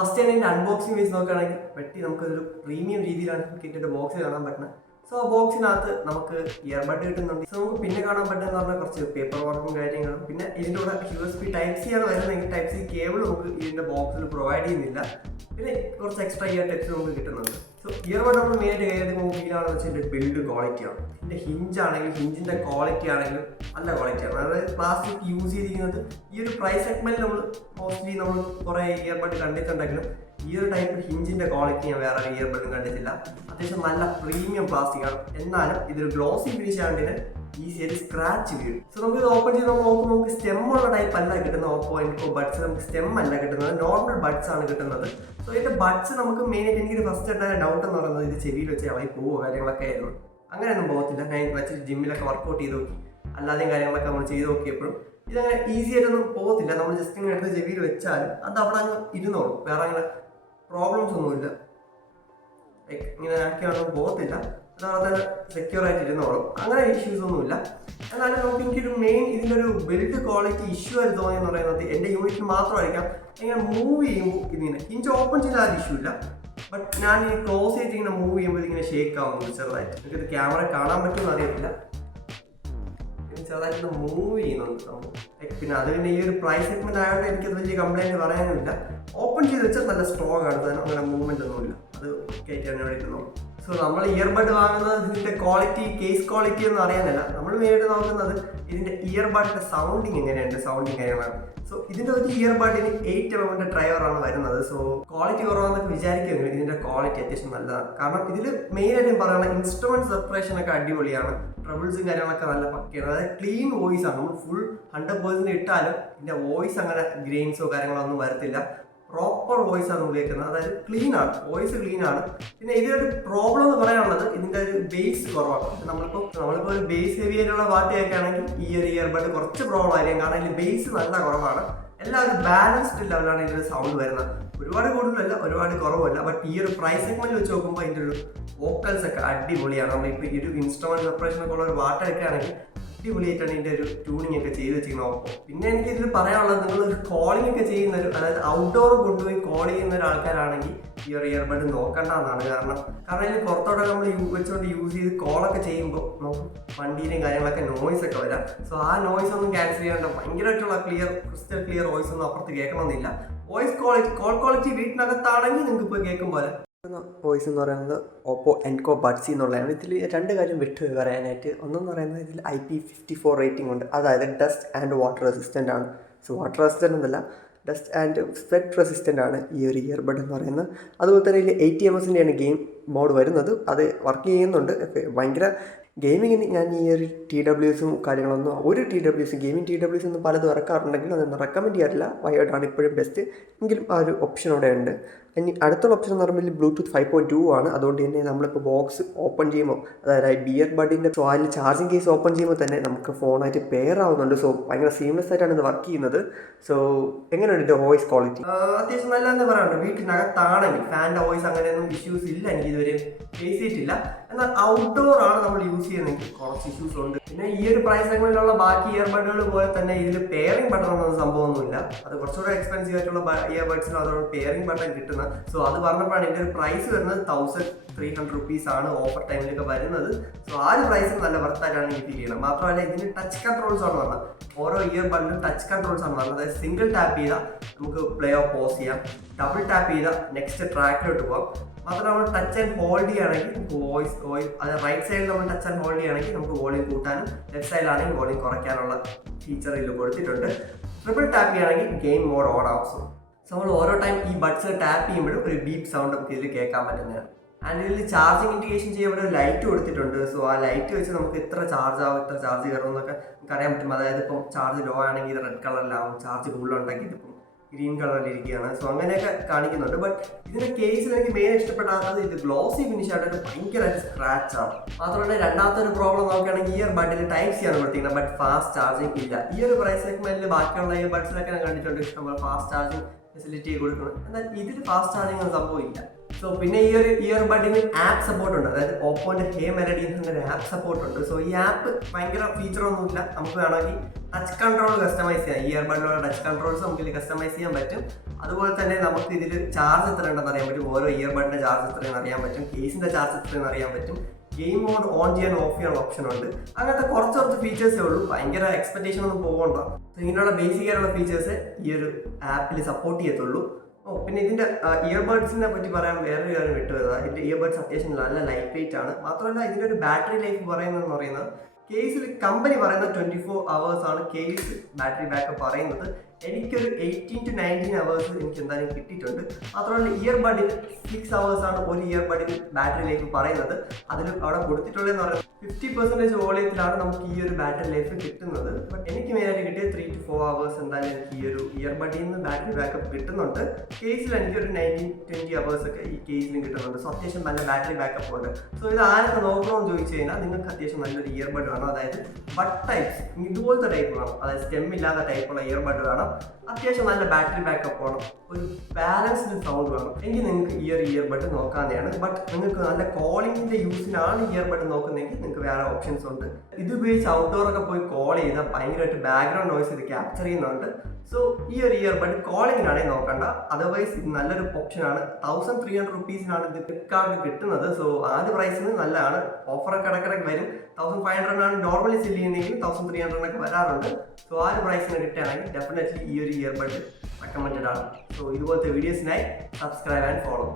First തന്നെ ഇതിൻ്റെ unboxing വെച്ച് നോക്കുകയാണെങ്കിൽ വെട്ടി നമുക്കൊരു പ്രീമിയം രീതിയിലാണ് കിറ്റിൻ്റെ ബോക്സ് കാണാൻ പറ്റുന്നത്. സോ ആ ബോക്സിനകത്ത് നമുക്ക് ഇയർബഡ് കിട്ടുന്നുണ്ട്. സോ നമുക്ക് പിന്നെ കാണാൻ പറ്റുന്ന പറഞ്ഞാൽ കുറച്ച് പേപ്പർ വർക്കും കാര്യങ്ങളും, പിന്നെ ഇതിൻ്റെ കൂടെ USB Type C ആണ് വരുന്നതെങ്കിൽ Type C കേബിൾ നമുക്ക് ഇതിൻ്റെ ബോക്സിൽ പ്രൊവൈഡ് ചെയ്യുന്നില്ല. പിന്നെ കുറച്ച് എക്സ്ട്രാ ഇയർ ടിപ്സ് നമുക്ക് കിട്ടുന്നുണ്ട്. സോ ഇയർബഡ് നമ്മൾ മെയിനായിട്ട് കയ്യിലെടുക്കുമ്പോൾ ഫീലാണെന്ന് വെച്ചാൽ ഇതിൻ്റെ ബിൽഡ് ക്വാളിറ്റിയാണ്. ഇതിൻ്റെ ഹിഞ്ചിൻ്റെ ക്വാളിറ്റി ആണെങ്കിലും നല്ല ക്വാളിറ്റിയാണ്. അതായത് പ്ലാസ്റ്റിക് യൂസ് ചെയ്തിരിക്കുന്നത് ഈ ഒരു പ്രൈസ് സെഗ്മെൻറ്റിൽ നമ്മൾ കുറേ ഇയർബഡ് കണ്ടിട്ടുണ്ടെങ്കിലും ഈ ഒരു ടൈപ്പ് ഹിഞ്ചിൻ്റെ ക്വാളിറ്റി ഞാൻ വേറെ ഇയർബഡും കണ്ടിട്ടില്ല. അത്യാവശ്യം നല്ല പ്രീമിയം പ്ലാസ്റ്റിക് ആണ്. എന്നാലും ഇതൊരു ഗ്ലോസി ഫിനിഷ് ആയതിന് ഈസിയായിട്ട് സ്ക്രാച്ച് വീഴും. സോ നമുക്ക് ഇത് ഓപ്പൺ ചെയ്ത് നോക്കുമ്പോൾ നമുക്ക് സ്റ്റെമ്മുള്ള ടൈപ്പ് അല്ല കിട്ടുന്നത്. OPPO Enco Buds നമുക്ക് സ്റ്റെം അല്ല കിട്ടുന്നത്, നോർമൽ ബഡ്സ് ആണ് കിട്ടുന്നത്. സോ ഇതിൻ്റെ ബഡ്സ് നമുക്ക് മെയിനായിട്ട് എനിക്കൊരു ഫസ്റ്റ് ഉണ്ടായ ഡൗട്ട് എന്ന് പറയുന്നത് ഇത് ചെവിയിൽ വെച്ച് ഇളകി പോവോ കാര്യങ്ങളൊക്കെ ആയിരുന്നു. അങ്ങനെയൊന്നും പോകത്തില്ല. ഞാൻ വെച്ചിട്ട് ജിമ്മിലൊക്കെ വർക്കൗട്ട് ചെയ്ത് നോക്കി, അല്ലാതെയും കാര്യങ്ങളൊക്കെ നമ്മൾ ചെയ്ത് നോക്കിയപ്പോഴും ഇതങ്ങനെ ഈസി ആയിട്ടൊന്നും പോകത്തില്ല. നമ്മൾ ജസ്റ്റ് ഇങ്ങനെ എടുത്ത് ചെവിയിൽ വെച്ചാലും അത് അവിടെ അങ്ങ് ഇരുന്നോളും. വേറെ അങ്ങനെ പ്രോബ്ലംസ് ഒന്നുമില്ല. ലൈക്ക് ഇങ്ങനെ ആക്കിയാണൊന്നും പോകത്തില്ല. അതവിടെ സെക്യൂർ ആയിട്ട് ഇരുന്നോളും. അങ്ങനെ ഇഷ്യൂസ് ഒന്നുമില്ല. എന്നാലും നമുക്ക് എനിക്കൊരു മെയിൻ ഇതിൻ്റെ ഒരു ബിൽഡ് ക്വാളിറ്റി ഇഷ്യൂ ആയിട്ട് തോന്നിയെന്ന് പറയുന്നത് എൻ്റെ യൂണിറ്റിന് മാത്രമായിരിക്കാം. ഇങ്ങനെ മൂവ് ചെയ്യുമ്പോൾ ഇതിങ്ങനെ ഹിഞ്ച് ഓപ്പൺ ചെയ്താൽ ആ ഇഷ്യൂ ഇല്ല. ബട്ട് ഞാൻ ഈ ക്ലോസ് ചെയ്തിട്ട് ഇങ്ങനെ മൂവ് ചെയ്യുമ്പോൾ ഇതിങ്ങനെ ഷേക്ക് ആവുന്നുണ്ട് ചെറുതായിട്ട്. എനിക്കിത് ക്യാമറ കാണാൻ പറ്റുമെന്ന് അറിയത്തില്ല. ചെറുതായിട്ട് മൂവ് ചെയ്യുന്നുണ്ട് സംഭവം. പിന്നെ അത് പിന്നെ ഈ ഒരു പ്രൈസ് സെഗ്മെന്റ് ആയതുകൊണ്ട് എനിക്കത് വലിയ കംപ്ലൈൻറ്റ് പറയാനുമില്ല. ഓപ്പൺ ചെയ്ത് വെച്ചാൽ നല്ല സ്ട്രോങ് ആണ്, അങ്ങനെ മൂവ്മെന്റ് ഒന്നുമില്ല. അത് കയറ്റാൻ വേണ്ടിയിട്ടുള്ളൂ. സോ നമ്മൾ ഇയർബഡ് വാങ്ങുന്നത് ഇതിൻ്റെ ക്വാളിറ്റി, കേസ് ക്വാളിറ്റി ഒന്നും അറിയാനല്ല. നമ്മൾ മെയിനായിട്ട് നോക്കുന്നത് ഇതിൻ്റെ ഇയർബഡിൻ്റെ സൗണ്ടിങ് എങ്ങനെയുണ്ട്, സൗണ്ടിങ് കാര്യങ്ങളാണ്. സോ ഇതിൻ്റെ ഒരു ഇയർബഡിന് 8mm ഡ്രൈവറാണ് വരുന്നത്. സോ ക്വാളിറ്റി കുറവാണെന്നൊക്കെ വിചാരിക്കുമെങ്കിലും ഇതിൻ്റെ ക്വാളിറ്റി അത്യാവശ്യം നല്ലതാണ്. കാരണം ഇതിൽ മെയിനായിട്ടും പറയുന്നത് ഇൻസ്ട്രുമെന്റ് സെപ്പറേഷൻ ഒക്കെ അടിപൊളിയാണ്. ട്രബിൾസും കാര്യങ്ങളൊക്കെ നല്ല പക്കയാണ്. അതായത് ക്ലീൻ വോയിസ് ആണ്. നമ്മൾ ഫുൾ 100% ഇട്ടാലും ഇതിൻ്റെ വോയിസ് അങ്ങനെ ഗ്രെയിൻസോ കാര്യങ്ങളോ ഒന്നും വരത്തില്ല. പ്രോപ്പർ വോയിസ് ആണ് ഉപയോഗിക്കുന്നത്. അതായത് ക്ലീൻ ആണ്, വോയിസ് ക്ലീൻ ആണ്. പിന്നെ ഇതിനൊരു പ്രോബ്ലം എന്ന് പറയാനുള്ളത് ഇതിൻ്റെ ഒരു ബേസ് കുറവാണ്. നമ്മളിപ്പോൾ ഒരു ബേസ് ഹെവി ആയിട്ടുള്ള പാട്ട് കേൾക്കുകയാണെങ്കിൽ ഈ ഒരു ഇയർബഡ് കുറച്ച് പ്രോബ്ലം ആയിരിക്കും. കാരണം ഇതിൻ്റെ ബേസ് നല്ല കുറവാണ്. എല്ലാം ഒരു ബാലൻസ്ഡ് ലെവലാണ് ഇതിൻ്റെ സൗണ്ട് വരുന്നത്. ഒരുപാട് കൂടുതലല്ല, ഒരുപാട് കുറവല്ല. ബട്ട് ഈ ഒരു പ്രൈസ് സെഗ്മെന്റ് വെച്ച് നോക്കുമ്പോൾ ഇതിൻ്റെ ഒരു വോക്കൽസ് ഒക്കെ അടിപൊളിയാണ്. നമ്മളിപ്പോൾ ഈ ഒരു ഇൻസ്ട്രുമെന്റ് സെപ്പറേഷൻ ഒക്കെ ഉള്ള ഒരു പാട്ട് എടുക്കുകയാണെങ്കിൽ അടിപൊളിയായിട്ടാണ് ഇതിൻ്റെ ഒരു ട്യൂണിങ് ഒക്കെ ചെയ്ത് വെച്ചിരിക്കുന്നത് OPPO. പിന്നെ എനിക്ക് ഇതിൽ പറയാനുള്ളത്, നിങ്ങളൊരു കോളിംഗ് ഒക്കെ ചെയ്യുന്ന ഒരു, അതായത് ഔട്ട്ഡോർ കൊണ്ടുപോയി കോൾ ചെയ്യുന്ന ഒരാൾക്കാരാണെങ്കിൽ ഈ ഒരു ഇയർബഡ് നോക്കണ്ടെന്നാണ്. കാരണം ഇതിൽ പുറത്തോട്ടൊക്കെ നമ്മൾ വെച്ചുകൊണ്ട് യൂസ് ചെയ്ത് കോളൊക്കെ ചെയ്യുമ്പോൾ നമുക്ക് വണ്ടിയിലും കാര്യങ്ങളൊക്കെ നോയ്സ് ഒക്കെ വരാം. സോ ആ നോയ്സ് ഒന്നും ക്യാൻസൽ ചെയ്യാണ്ട് ഭയങ്കരമായിട്ടുള്ള ക്രിസ്റ്റൽ ക്ലിയർ വോയിസ് ഒന്നും അപ്പുറത്ത് കേൾക്കണമെന്നില്ല. വോയിസ് ക്വാളിറ്റി, കോൾ ക്വാളിറ്റി വീട്ടിനകത്താണെങ്കിൽ നിങ്ങൾക്ക് ഇപ്പോൾ കേൾക്കും പോലെ വോയിസ് എന്ന് പറയുന്നത് OPPO Enco Buds എന്നുള്ളതാണ്. ഇതിൽ രണ്ട് കാര്യം വിട്ട് പറയാനായിട്ട്. ഒന്നെന്ന് പറയുന്നത് ഇതിൽ IP54 റേറ്റിംഗ് ഉണ്ട്. അതായത് ഡസ്റ്റ് ആൻഡ് വാട്ടർ റെസിസ്റ്റൻ്റ് ആണ്. സോ വാട്ടർ റെസിസ്റ്റൻ്റ് എന്നല്ല, ഡസ്റ്റ് ആൻഡ് സ്വെറ്റ് റെസിസ്റ്റൻ്റ് ആണ് ഈ ഒരു ഇയർബഡ് എന്ന് പറയുന്നത്. അതുപോലെ തന്നെ ഇതിൽ 80ms ഗെയിം മോഡ് വരുന്നത്. അത് വർക്ക് ചെയ്യുന്നുണ്ട്. ഭയങ്കര ഗെയിമിങ്ങിന് ഞാൻ ഈ ഒരു TWSും കാര്യങ്ങളൊന്നും, ഒരു TWS ഗെയിമിംഗ് TWS ഒന്നും പലതും ഇറക്കാറുണ്ടെങ്കിലും അതൊന്നും റെക്കമെൻഡ് ചെയ്യാറില്ല. വയേർഡാണ് ഇപ്പോഴും ബെസ്റ്റ്. എങ്കിലും ആ ഒരു ഓപ്ഷൻ അവിടെ ഉണ്ട്. ഇനി അടുത്തുള്ള ഓപ്ഷൻ എന്ന് പറയുമ്പോൾ ബ്ലൂടൂത്ത് 5.2 ആണ്. അതുകൊണ്ട് തന്നെ നമ്മളിപ്പോൾ ബോക്സ് ഓപ്പൺ ചെയ്യുമ്പോൾ, അതായത് ഇയർബഡിൻ്റെ അതിൽ ചാർജിങ് കേസ് ഓപ്പൺ ചെയ്യുമ്പോൾ തന്നെ നമുക്ക് ഫോണായിട്ട് പെയർ ആവുന്നുണ്ട്. സോ ഭയങ്കര സീംലെസ് ആയിട്ടാണ് ഇത് വർക്ക് ചെയ്യുന്നത്. സോ എങ്ങനെയുണ്ട് ഇതിൻ്റെ വോയിസ് ക്വാളിറ്റി? അത്യാവശ്യം നല്ലതെന്ന് പറയാനുണ്ട്. വീട്ടിനകത്താണെങ്കിൽ ഫാൻ്റെ വോയിസ് അങ്ങനെയൊന്നും ഇഷ്യൂസ് ഇല്ല, എനിക്ക് ഇതുവരെ ഫേസ് ചെയ്തിട്ടില്ല. എന്നാൽ ഔട്ട്ഡോർ ആണ് നമ്മൾ യൂസ് ചെയ്യുന്നതെങ്കിൽ കുറച്ച് ഇഷ്യൂസ് ഉണ്ട്. പിന്നെ ഈ ഒരു പ്രൈസ് സെഗ്മെന്റിലുള്ള ബാക്കി ഇയർബഡുകൾ പോലെ തന്നെ ഇതിൽ പെയറിംഗ് ബട്ടൺ എന്ന സംഭവമൊന്നുമില്ല. അത് കുറച്ചുകൂടെ എക്സ്പെൻസീവ് ആയിട്ടുള്ള ഇയർബഡ്സിന് അതോടെ പെയറിംഗ് ബട്ടൺ കിട്ടുന്നത്. സോ അത് പറഞ്ഞപ്പോഴാണ് ഇതിൻ്റെ ഒരു പ്രൈസ് വരുന്നത് 1300 rupees ആണ് ഓഫർ ടൈമിലൊക്കെ വരുന്നത്. സോ ആ ഒരു പ്രൈസ് നല്ല വർത്തായിട്ടാണ് എനിക്ക് ഫീൽ ചെയ്യുന്നത്. മാത്രമല്ല ഇതിന് ടച്ച് കൺട്രോൾസ് ആണ് പറഞ്ഞത്. ഓരോ ഇയർബഡിലും ടച്ച് കൺട്രോൾസ് ആണ് പറഞ്ഞത്. അതായത് സിംഗിൾ ടാപ്പ് ചെയ്താൽ നമുക്ക് പ്ലേ ഓഫ് പോസ് ചെയ്യാം, ഡബിൾ ടാപ്പ് ചെയ്താൽ നെക്സ്റ്റ് ട്രാക്കിലോട്ട് പോകാം. മാത്രമല്ല നമ്മൾ ടച്ച് ആൻഡ് ഹോൾഡ് ചെയ്യുകയാണെങ്കിൽ നമുക്ക് വോയിസ് അത് റൈറ്റ് സൈഡിൽ നമ്മൾ ടച്ച് ആൻഡ് ഹോൾഡ് ചെയ്യുകയാണെങ്കിൽ നമുക്ക് വോളിയം കൂട്ടാനും, ലെഫ്റ്റ് സൈഡിലാണെങ്കിൽ വോളിയം കുറയ്ക്കാനുള്ള ഫീച്ചർ ഇതിൽ കൊടുത്തിട്ടുണ്ട്. ട്രിപ്പിൾ ടാപ്പ് ചെയ്യുകയാണെങ്കിൽ ഗെയിം മോഡ് ഓൺ ആവും. സോ നമ്മൾ ഓരോ ടൈം ഈ ബഡ്സ് ടാപ്പ് ചെയ്യുമ്പോഴും ഒരു ബീപ്പ് സൗണ്ട് നമുക്ക് ഇതിൽ കേൾക്കാൻ പറ്റുന്നതാണ്. ആൻഡ് ഇതിൽ ചാർജിങ് ഇൻഡിക്കേഷൻ ചെയ്യാൻ ഇവിടെ ഒരു ലൈറ്റ് കൊടുത്തിട്ടുണ്ട്. സോ ആ ലൈറ്റ് വെച്ച് നമുക്ക് ഇത്ര ചാർജ് ആവും, ഇത്ര ചാർജ് കയറും എന്നൊക്കെ നമുക്ക് അറിയാൻ പറ്റും. അതായത് ഇപ്പം ചാർജ് ലോ ആണെങ്കിൽ ഇത് റെഡ് കളറിലാവും, ചാർജ് കൂടുതലുണ്ടെങ്കിൽ ഇതിപ്പം ഗ്രീൻ കളറിലിരിക്കുകയാണ്. സോ അങ്ങനെയൊക്കെ കാണിക്കുന്നുണ്ട്. ബട്ട് ഇതിൻ്റെ കേസിൽ എനിക്ക് മെയിൻ ഇഷ്ടപ്പെടാത്തത് ഇത് ഗ്ലോസി ഫിനിഷ് ആയിട്ട് ഭയങ്കരമായിട്ട് സ്ക്രാച്ച് ആണ്. മാത്രമല്ല രണ്ടാമത്തെ ഒരു പ്രോബ്ലം നോക്കുകയാണെങ്കിൽ ഇയർബഡിൽ Type C ആണ് കൊടുത്തിരിക്കുന്നത്, ബട്ട് ഫാസ്റ്റ് ചാർജിങ് ഇല്ല. ഈ ഒരു പ്രൈസ് സെഗ്മെന്റിൽ ബാക്കിയുള്ള ഇയർബഡ്സിലൊക്കെ ഞാൻ കണ്ടിട്ടുണ്ട് ഇഷ്ടംപോലെ ഫാസ്റ്റ് ചാർജിങ് ഫെസിലിറ്റി കൊടുക്കണം. എന്നാൽ ഇതിൽ ഫാസ്റ്റ് ചാർജിങ് ഒന്നും സംഭവമില്ല. സോ പിന്നെ ഈ ഒരു ഇയർബഡിന് ആപ്പ് സപ്പോർട്ട് ഉണ്ട്, അതായത് ഓപ്പോന്റെ ഹേ മെലഡി എന്നൊരു ആപ്പ് സപ്പോർട്ട് ഉണ്ട്. സോ ഈ ആപ്പ് ഭയങ്കര ഫീച്ചറൊന്നുമില്ല, നമുക്ക് വേണമെങ്കിൽ ടച്ച് കൺട്രോൾ കസ്റ്റമൈസ് ചെയ്യാം. ഇയർബഡിലുള്ള ടച്ച് കൺട്രോൾസ് നമുക്ക് ഇതിൽ കസ്റ്റമൈസ് ചെയ്യാൻ പറ്റും. അതുപോലെ തന്നെ നമുക്ക് ഇതിൽ ചാർജ് എത്ര ഉണ്ടെന്ന് അറിയാൻ പറ്റും, ഓരോ ഇയർബഡിന്റെ ചാർജ് എത്രയെന്ന് അറിയാൻ പറ്റും, കേസിന്റെ ചാർജ് എത്രയെന്ന് അറിയാൻ പറ്റും, ഗെയിം മോഡ് ഓൺ ചെയ്യാൻ ഓഫ് ചെയ്യാനുള്ള ഓപ്ഷൻ ഉണ്ട്. അങ്ങനത്തെ കുറച്ച് ഫീച്ചേഴ്സേ ഉള്ളൂ, ഭയങ്കര എക്സ്പെക്ടേഷൻ ഒന്നും പോകണ്ട. സോ ഇങ്ങനെയുള്ള ബേസിക് ആയിട്ടുള്ള ഫീച്ചേഴ്സ് ഈ ഒരു ആപ്പിൽ സപ്പോർട്ട് ചെയ്യത്തുള്ളൂ. പിന്നെ ഇതിന്റെ ഇയർബഡ്സിനെ പറ്റി പറയാൻ വേറൊരു കാര്യം വിട്ടുവരുന്നത്, ഇതിന്റെ ഇയർബഡ്സ് അത്യാവശ്യം നല്ല ലൈറ്റ് വെയിറ്റ് ആണ്. മാത്രമല്ല ഇതിന്റെ ഒരു ബാറ്ററി ലൈഫ് പറയുന്നത് കേസിൽ കമ്പനി പറയുന്നത് 24 hours ആണ് കേസ് ബാറ്ററി ബാക്കപ്പ് പറയുന്നത്. എനിക്കൊരു 18 to 19 hours എനിക്ക് എന്തായാലും കിട്ടിയിട്ടുണ്ട്. മാത്രമല്ല ഇയർബഡിന് 6 hours ആണ് ഒരു ഇയർബഡിന് ബാറ്ററി ലൈഫ് പറയുന്നത്. അതിൽ അവിടെ കൊടുത്തിട്ടുള്ളതെന്ന് പറയുന്നത് 50% വോളിയത്തിലാണ് നമുക്ക് ഈ ഒരു ബാറ്ററി ലൈഫ് കിട്ടുന്നത്. ബട്ട് എനിക്ക് മെയിനായിട്ട് കിട്ടിയത് 3 to 4 hours എന്തായാലും എനിക്ക് ഈ ഒരു ഇയർബഡിൽ നിന്ന് ബാറ്ററി ബാക്കപ്പ് കിട്ടുന്നുണ്ട്. കേസിൽ എനിക്കൊരു 19-20 hours ഒക്കെ ഈ കേസിലും കിട്ടുന്നുണ്ട്. സോ അത്യാവശ്യം നല്ല ബാറ്ററി ബാക്കപ്പ് ഉണ്ട്. സോ ഇത് ആരൊക്കെ നോക്കണമെന്ന് ചോദിച്ചു കഴിഞ്ഞാൽ നിങ്ങൾക്ക് അത്യാവശ്യം നല്ലൊരു ഇയർബഡ് വേണം, അതായത് ബഡ് ടൈപ്സ് ഇതുപോലത്തെ ടൈപ്പ് വേണം, അതായത് സ്റ്റെം ഇല്ലാത്ത ടൈപ്പുള്ള ഇയർബഡ് വേണം, അത്യാവശ്യം നല്ല ബാറ്ററി ബാക്കപ്പ് വേണം, ഒരു ബാലൻസ്ഡ് സൗണ്ട് വേണം, എങ്കിൽ നിങ്ങൾക്ക് ഈ ഒരു ഇയർബഡ് നോക്കാവുന്നതാണ്. ബട്ട് നിങ്ങൾക്ക് നല്ല കോളിങ്ങിന്റെ യൂസിനാണ് ഇയർബഡ് നോക്കുന്നതെങ്കിൽ നിങ്ങൾക്ക് വേറെ ഓപ്ഷൻസ് ഉണ്ട്. ഇത് ഉപയോഗിച്ച് ഔട്ട്ഡോർ ഒക്കെ പോയി കോൾ ചെയ്താൽ ഭയങ്കരമായിട്ട് ബാക്ക്ഗ്രൗണ്ട് നോയ്സ് ഇത് ക്യാപ്ചർ ചെയ്യുന്നുണ്ട്. സോ ഈ ഒരു ഇയർബഡ് കോളിങ്ങിനാണെങ്കിൽ നോക്കണ്ട, അതർവൈസ് ഇത് നല്ലൊരു ഓപ്ഷനാണ്. 1300 rupees ഇത് ഫ്ലിപ്കാർട്ടിൽ കിട്ടുന്നത്. സോ ആദ്യ പ്രൈസിന് നല്ലതാണ്, ഓഫറൊക്കെ ഇടയ്ക്കിടയ്ക്ക് വരും. 1500 നോർമലി സെല് ചെയ്യുന്നെങ്കിൽ 1300 വരാറുണ്ട്. സോ ആ ഒരു പ്രൈസിന് കിട്ടുകയാണെങ്കിൽ ഡെഫിനറ്റ്ലി ഈ ഒരു ഇയർബഡ് റെക്കമെൻഡഡ് ആണ്. സോ ഇതുപോലത്തെ വീഡിയോസിനായി സബ്സ്ക്രൈബ് ആൻഡ് ഫോളോ.